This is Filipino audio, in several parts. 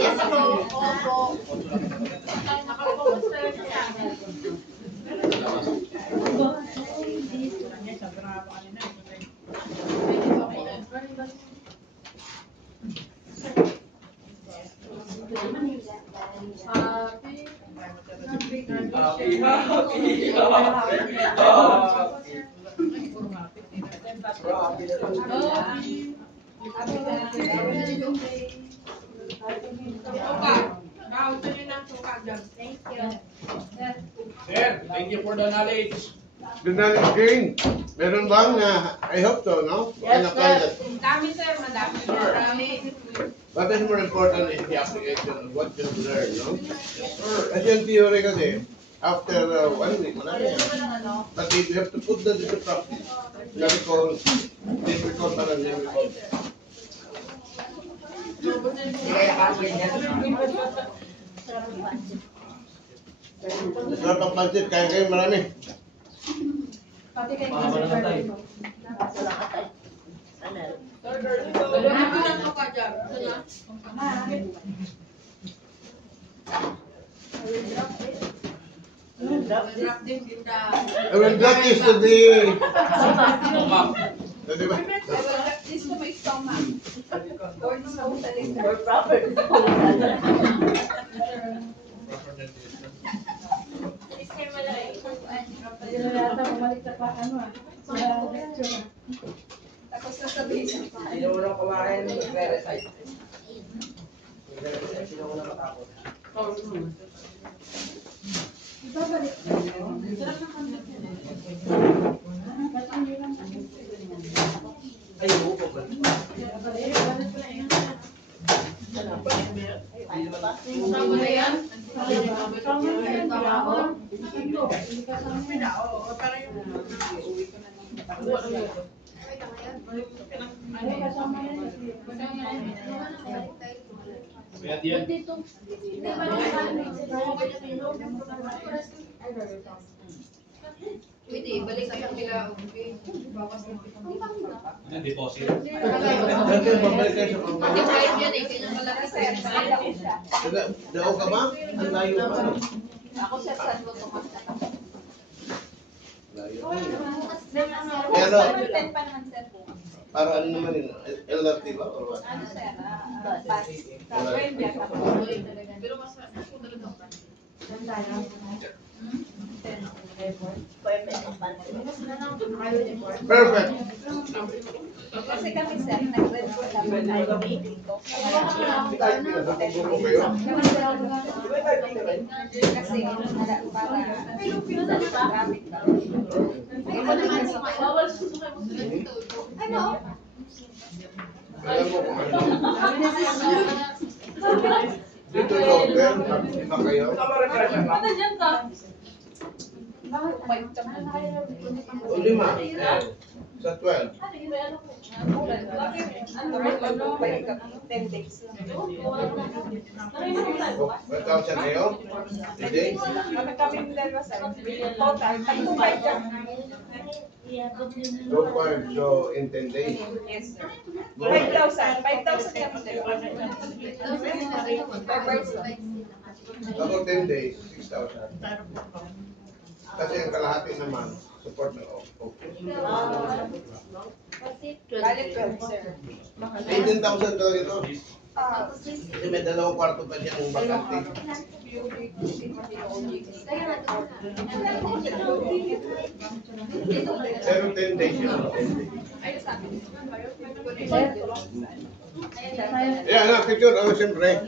Yes, ako. Opo. Sir, thank you for the knowledge. The knowledge gain. Meron bang I hope so, no? Yes, sir. Dami sir, madami. Marami. What is more important is the application of what you learn, no? As yung theory kasi, after 1 week, wala na yan. But if you have to put that into practice, difficult parang difficult. Sarap ang pansit, kaya kayo marami. Pati kayo kasi I will drop this to the... Diba? This to my stomach. Or so or proper. Yata bumalik sa pa ano sa lecture. tapos sasabihin. Sino unang kumain, nagre-recite. Sino unang matapos? Ibabalik. Ay, upo ba? Tama na yan? Pwede, balik kayo nila. Bawas ng Deposit. Dati babalik kayo sa company. Pag-drive yan eh, kanya malaki sir. Dao ka ba? Ang layo pa. Ako sir, San Lo Tomas na lang. Layo. Pero, 10 pa naman sir po. Para ano naman yun? LRT ba? Or what? Ano sir, bus. Pero mas talaga pa. Perfect. Kasi kami sir, nag-rent po kami dito. Pinasapagbuko kayo. Kasi para traffic daw. Ako naman sa bawal susunod. Ano? Alam mo kung ano. Dito local, lima kayo. Ano dyan ka? O lima. Sa 12. O, 1,000 kayo? Hindi? So 5, so in 10 days. Yes, sir. 5,000 Ako 10 days, 6,000. Kasi ang kalahati naman, support na okay. Balik 12, sir. 18,000 talaga ito. Kasi may 2 kwarto pa dyan ang bakante. Pero 10 days yun. 10 days. Yeah, anak, picture. Ano, siyempre.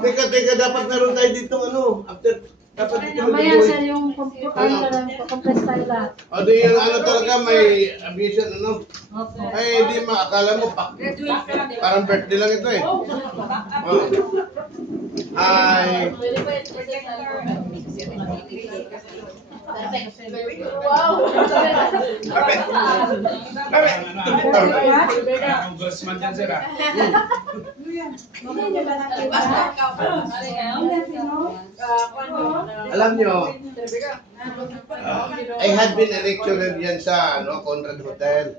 Teka, dapat meron tayo dito, ano, after, dapat dito. Mamaya sir yung compress tayo lahat. O, di yan, ano talaga, may aviation, ano. Opo. Ay, di akala mo, parang birthday lang ito eh. Oh. Hi. Wow! Congressman dyan, sir, ah. Alam nyo, I had been a lecturer yan sa Conrad Hotel.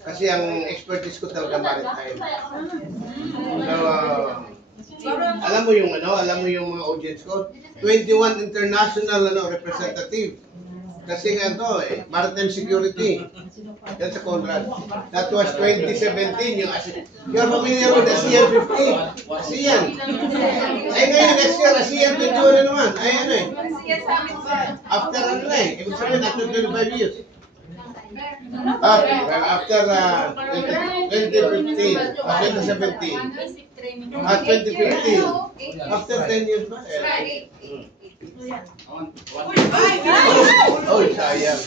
Kasi ang expertise ko talaga maritime. So, alam mo yung mga audience ko, 21 international representative. Kasi nga to, maritime security. Yan sa Conrad. That was 2017. You're familiar with ASEAN 50? ASEAN. Ay ngayon, next year, ASEAN 21 na naman. Ay ano eh. After ano na eh. Ibig sabihin, after 25 years. After 2015, 2017, 2015, after 10 years ba? Oh, sayang.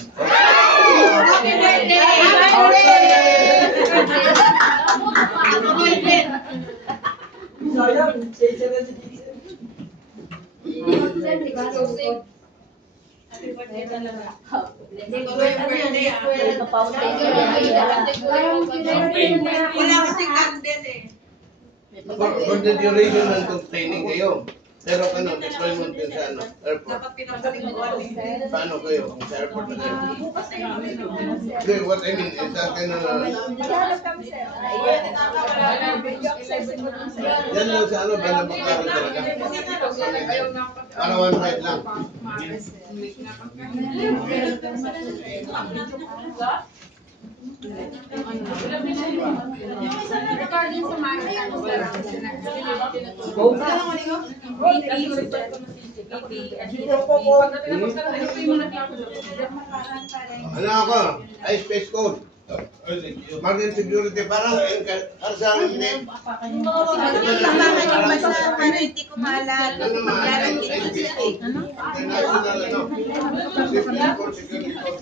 Sayang, siya na si Jason. For the duration ng training kayo, pero deployment din sa airport. Paano kayo? Sa airport na kayo? Okay, what I mean is that yan lang sa Banang Baclaran talaga. Para one ride lang. Ano ako? High Space Code. Marine Security parang sa amin. Para hindi ko maalala. International Safety Code Security Code.